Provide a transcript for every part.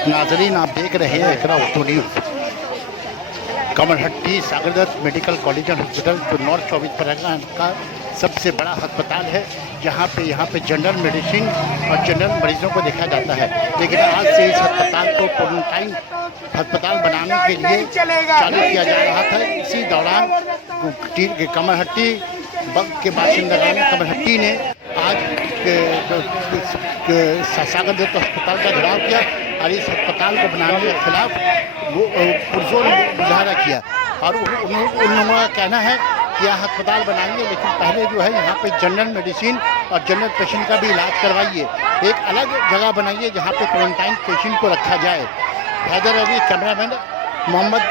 नाजरीन, आप देख रहे हैं एकरा auto news. Kamarhati Sagar Dutta medical college and hospital जो नॉर्थ 24 परगना का सबसे बड़ा अस्पताल है। यहाँ पे जनरल मेडिसिन और जनरल मरीजों को देखा जाता है। लेकिन आज से इस अस्पताल को क्वारंटाइन अस्पताल बनाने के लिए चालू किया जा रहा था। इसी दौरान कमरहट्टी के बाशिंदा कमरहट्टी ने आज सागर दत्त अस्पताल का घेराव किया और इस अस्पताल को बनाने के खिलाफ वो पुरजोर मुजाहरा किया। और उन लोगों का कहना है कि यह अस्पताल बनाएंगे, लेकिन पहले जो है यहाँ पे जनरल मेडिसिन और जनरल पेशेंट का भी इलाज करवाइए। एक अलग जगह बनाइए जहाँ पे क्वारंटाइन पेशेंट को रखा जाए। हैदर अली कैमरामैन मोहम्मद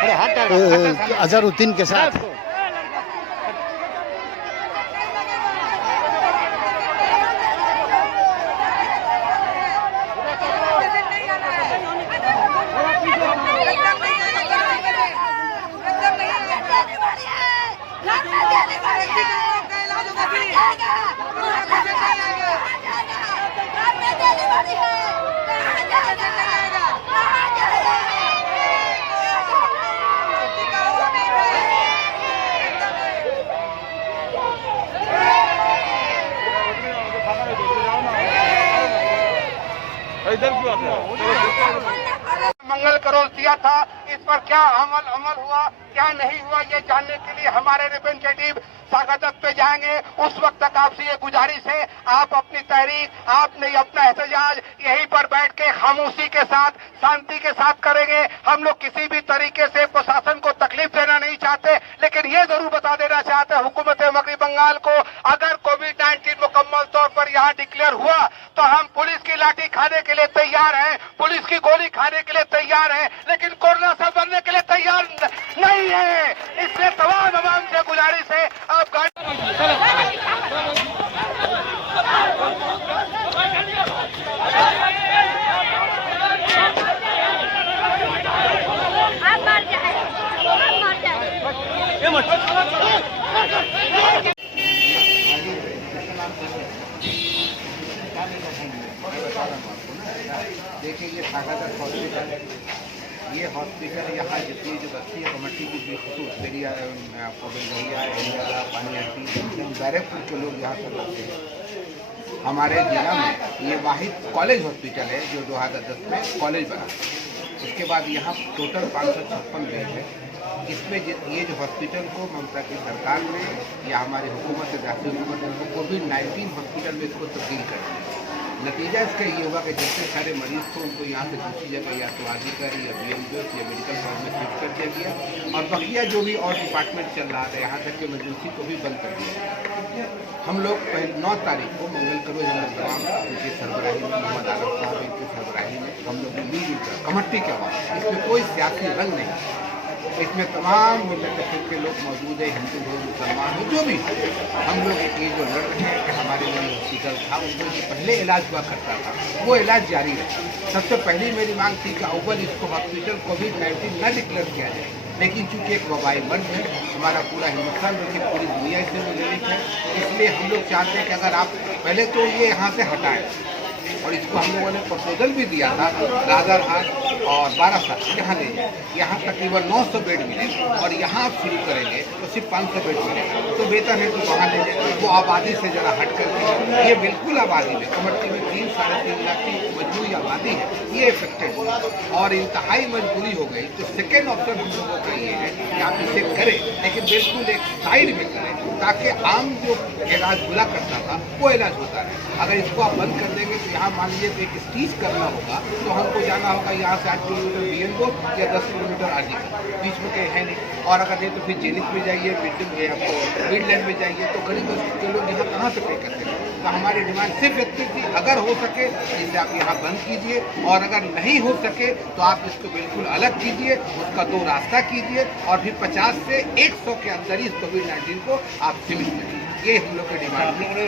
अजहरुद्दीन के साथ। मंगल करोल दिया था, इस पर क्या अमल हुआ क्या नहीं हुआ, ये जानने के लिए हमारे रिप्रेजेंटेटिव सागर दत्त पे जाएंगे। उस वक्त तक आपसे ये गुजारिश है, आप अपनी तहरीक, आपने अपना एहतजाज यहीं पर बैठ के खामोशी के साथ, शांति के साथ करेंगे। हम लोग किसी भी तरीके से प्रशासन को तकलीफ देना नहीं चाहते, लेकिन ये जरूर बता देना चाहते हैं हुकूमत मगरबी बंगाल को, अगर कोविड-19 मुकम्मल तौर पर यहाँ डिक्लेयर हुआ तो हम पुलिस की लाठी खाने के लिए तैयार हैं, पुलिस की गोली खाने के लिए तैयार हैं, लेकिन कोरोना से बनने के लिए तैयार नहीं है। इसलिए तमाम आवाम से गुजारिश है, आप गाड़ी देखिए, ये सागर दत्त हॉस्पिटल, ये हॉस्पिटल यहाँ जितनी जो बस्ती है कमेटी की बीच एरिया आपको मिल रही है, एरिया पानी हट्टी बैरकपुर के लोग यहाँ पर रहते हैं। हमारे जिला में ये वाहिद कॉलेज हॉस्पिटल है जो 2010 में कॉलेज बना। उसके बाद यहाँ टोटल 556 बेड है। इसमें ये जो हॉस्पिटल को ममता की सरकार ने या हमारी हुकूमत राष्ट्रीय हुकूमत ने कोविड-19 हॉस्पिटल में इसको तब्दील कर दिया। नतीजा इसका ये होगा कि जितने सारे मरीज थे उनको यहाँ से दूसरी जगह या तो आदिकर या BMGS या मेडिकल कॉलेज में शिफ्ट कर दिया गया, और बकिया जो भी और डिपार्टमेंट चल रहा था यहाँ तक कि इमरजेंसी को भी बंद कर दिया। हम लोग 9 तारीख को मंगल करो तमाम उनके सरबराही में, मोहम्मद आलम साहब इनके सरबराही में हम लोग मिलकर कमेटी के बाद, इसमें कोई सियासी रंग नहीं, इसमें तमाम मिलत के लोग मौजूद है, हिंदू हो मुसलमान हो जो भी, हम लोग एक ये जो लड़ रहे हैं कि हमारे लिए हॉस्पिटल था उसमें जो पहले इलाज हुआ करता था वो इलाज जारी रहे। सबसे पहली मेरी मांग थी कि अव्वल इसको हॉस्पिटल कोविड-19 न डिक्लेयर किया जाए, लेकिन चूंकि एक वबाई मर्ज है, हमारा पूरा हिंदुस्तान देखिए पूरी दुनिया इससे मुंसलिक है, इसलिए हम लोग चाहते हैं कि अगर आप पहले तो ये यहाँ से हटाएं, और इसको हम लोगों ने प्रपोजल भी दिया था राजारहाट और बारासात यहाँ ले जाए, यहाँ तकरीबन 900 बेड मिले, और यहाँ आप शुरू करेंगे तो सिर्फ 500 बेड मिलेगा, तो बेहतर है तो वहाँ ले जाए। वो आबादी से ज़रा हट करके, ये बिल्कुल आबादी में कमर्टी में 3-3.5 लाख की मजबूरी आबादी है, ये इफेक्टेड और इंतहाई मजबूरी हो गई। तो सेकेंड ऑप्शन हम लोगों का ये है कि आप इसे करें, लेकिन बिल्कुल एक साइड में करें ताकि आम जो इलाज हुआ करता था वो इलाज होता है। अगर इसको आप बंद कर देंगे तो यहाँ मान लीजिए तो एक स्टीच करना होगा तो हमको जाना होगा यहाँ से 8 किलोमीटर BNGO या 10 किलोमीटर आगे, बीच में कहीं है नहीं। और अगर नहीं तो फिर जेनिस में जाइए, आपको मिडलैंड में जाइए, तो गरीब के लोग यहाँ कहाँ से पे करते हैं। तो हमारी डिमांड सिर्फ इतनी थी, अगर हो सके इसे आप यहाँ बंद कीजिए, और अगर नहीं हो सके तो आप इसको बिल्कुल अलग कीजिए, उसका 2 रास्ता कीजिए, और फिर 50 से 100 के अंदर ही इस कोविड-19 को आप सीमित करिए। ये हम लोग की डिमांड है।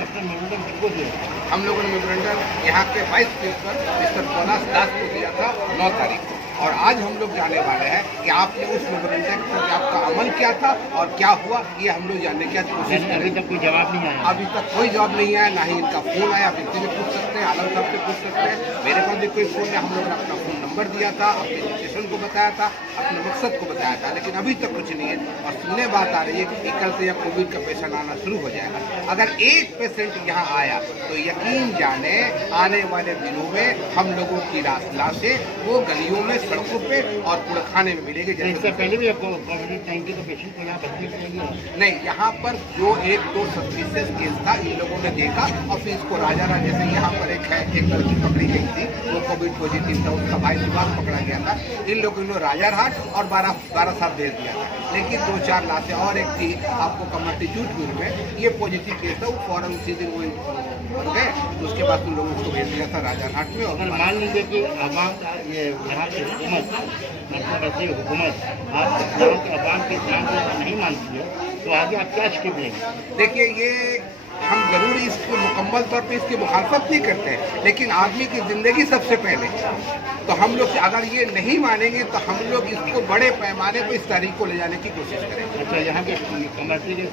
हम लोगों ने मेमोरेंडम यहाँ के वाइस प्रिंसिपल मिस्टर पोलास दास को दिया था 9 तारीख को, और आज हम लोग जाने वाले हैं कि आपने उस मेमोरेंडम पर आपका अमल क्या था और क्या हुआ, ये हम लोग जानने की कोशिश करें। अभी तक कोई जवाब नहीं आया, अभी तक कोई जवाब नहीं आया, ना ही इनका फ़ोन आया। आप इनसे भी पूछ सकते हैं, आलम साहब से पूछ सकते हैं, मेरे पास भी कोई फ़ोन है, हम लोग अपना फ़ोन नंबर दिया था, अपने लोकेशन को बताया था, अपने मकसद को बताया था, लेकिन अभी तक कुछ नहीं है। और सुनने बात आ रही है कि कल से यह कोविड का पेशेंट आना शुरू हो जाएगा। अगर एक पेशेंट यहाँ आया तो यकीन जाने आने वाले दिनों में हम लोगों की लाशें वो गलियों में, सड़कों पे और कूड़ेखाने में मिलेगी। इससे पहले भी कोविड-19 का पेशेंट को यहाँ भर्ती किया गया? नहीं, यहाँ पर जो 1-2 सस्पिशियस केस था इन लोगों ने देखा और फिर इसको राजाराम, जैसे यहाँ पर एक लड़की पकड़ी गई थी, वो कोविड पॉजिटिव था, उसका भाई सुभाष पकड़ा गया था। इन लोगों ने राजारहाट और 12 साल भेज दिया था, लेकिन 2-4 लाशें और एक थी आपको कमर्टी जूटपुर में, ये पॉजिटिव केस था, वो फौरन उसी दिन वो मर गए। उसके बाद उन लोगों को भेज दिया था राजारहाट में। और अगर मान लीजिए कि आवाम ये यहाँ की हुकूमत, मतलब ऐसी हुकूमत आप यहाँ के आवाम के इस्लाम को नहीं मानती है, तो आगे आप क्या स्टेप लेंगे? देखिए, ये हम जरूर इसको मुकम्मल तौर पे इसकी मुखालफत नहीं करते हैं, लेकिन आदमी की ज़िंदगी सबसे पहले। तो हम लोग अगर ये नहीं मानेंगे तो हम लोग इसको बड़े पैमाने पर इस तारीख को ले जाने की कोशिश करेंगे। अच्छा, यहाँ के कमेटी के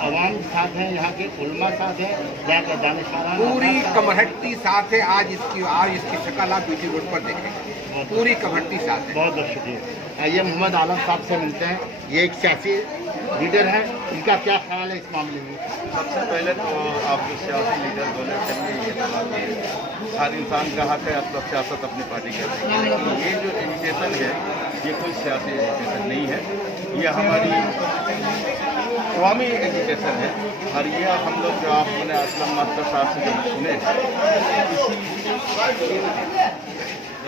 आवाम साथ हैं, यहाँ के उलमा साथ हैं, जाकर दानिशवारान पूरी कमहट्टी साथ है। आज इसकी शक्ल आप बीटी रोड पर देखेंगे, पूरी कमहट्टी साथ है। बहुत बहुत शुक्रिया। आइए मोहम्मद आलम साहब से मिलते हैं। ये एक सियासी लीडर है, इनका क्या ख्याल है इस मामले में? सबसे पहले तो आपको सियासी लीडर बोले चाहिए, ये तो हर इंसान का हक है अपना सियासत अपनी पार्टी करने की, लेकिन ये जो एजुकेशन है ये कोई सियासी एजुकेशन नहीं है, ये हमारी कौमी एजुकेशन है। और ये हम लोग जो आपने असलम मास्टर साहब से जो सुने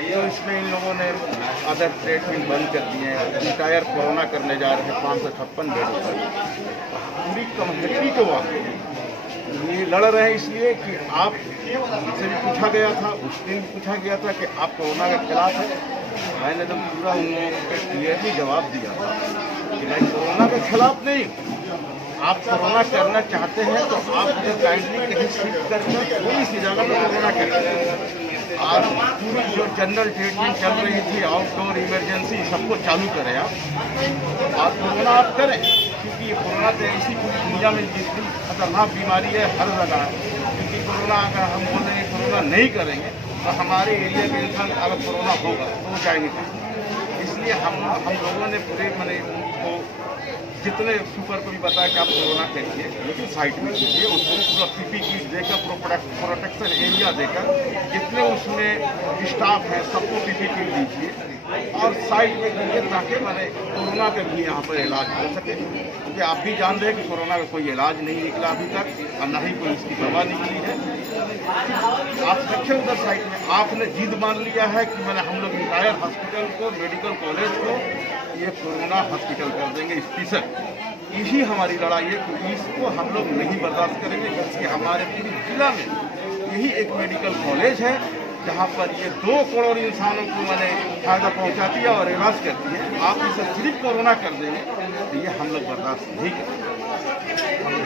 तो इसमें इन लोगों ने अदर ट्रीटमेंट बंद कर दिए हैं, रिटायर कोरोना करने जा रहे हैं 556 बेडों पर। पूरी कम्युनिटी को ये लड़ रहे हैं इसलिए कि आप से भी पूछा गया था, उस दिन भी पूछा गया था कि आप कोरोना के खिलाफ है। मैंने तो पूरा उन लोगों को क्लियरली जवाब दिया था कि मैं कोरोना के खिलाफ नहीं, आप कोरोना करना चाहते हैं तो आप मुझे काइंडली कहीं शिफ्ट करके कोई सी जगह पर कोरोना करें। और पूरी जो जनरल ट्रीटमेंट चल रही थी, आउटडोर इमरजेंसी, सबको चालू करें आप और कोरोना आप करें, क्योंकि ये कोरोना तो ऐसी पूरी दुनिया में जितनी खतरनाक बीमारी है हर जगह। क्योंकि कोरोना अगर हम बोलेंगे कोरोना नहीं करेंगे तो हमारे एरिया के इंसान अगर कोरोना होगा तो वो जाएंगे कैसे। इसलिए हम लोगों ने पूरे मैंने उनको जितने सुपर को भी बताया कि आप कोरोना करिए, लेकिन साइड में कीजिए, उसको पूरा पीपी किट देकर, पूरा प्रोटेक्शन एरिया देकर, जितने उसमें स्टाफ है सबको पीपी किट दीजिए और साइड में कीजिए, ताकि मैंने कोरोना का भी यहाँ पर इलाज हो सके। क्योंकि आप भी जान रहे हैं कि कोरोना का कोई इलाज नहीं निकला अभी तक और न ही कोई उसकी दवा निकली है। आप रखें उधर साइड में, आपने जिद मान लिया है कि मैंने हम लोग इंटायर हॉस्पिटल को, मेडिकल कॉलेज को ये कोरोना हॉस्पिटल कर देंगे स्पेशल। यही हमारी लड़ाई है कि इसको हम लोग नहीं बर्दाश्त करेंगे, क्योंकि हमारे पूरी जिला में यही एक मेडिकल कॉलेज है जहाँ पर ये 2 करोड़ इंसानों को मैंने फायदा पहुँचाती है और इलाज करती है। आप इसे सिर्फ कोरोना कर देंगे तो ये हम लोग बर्दाश्त नहीं करेंगे।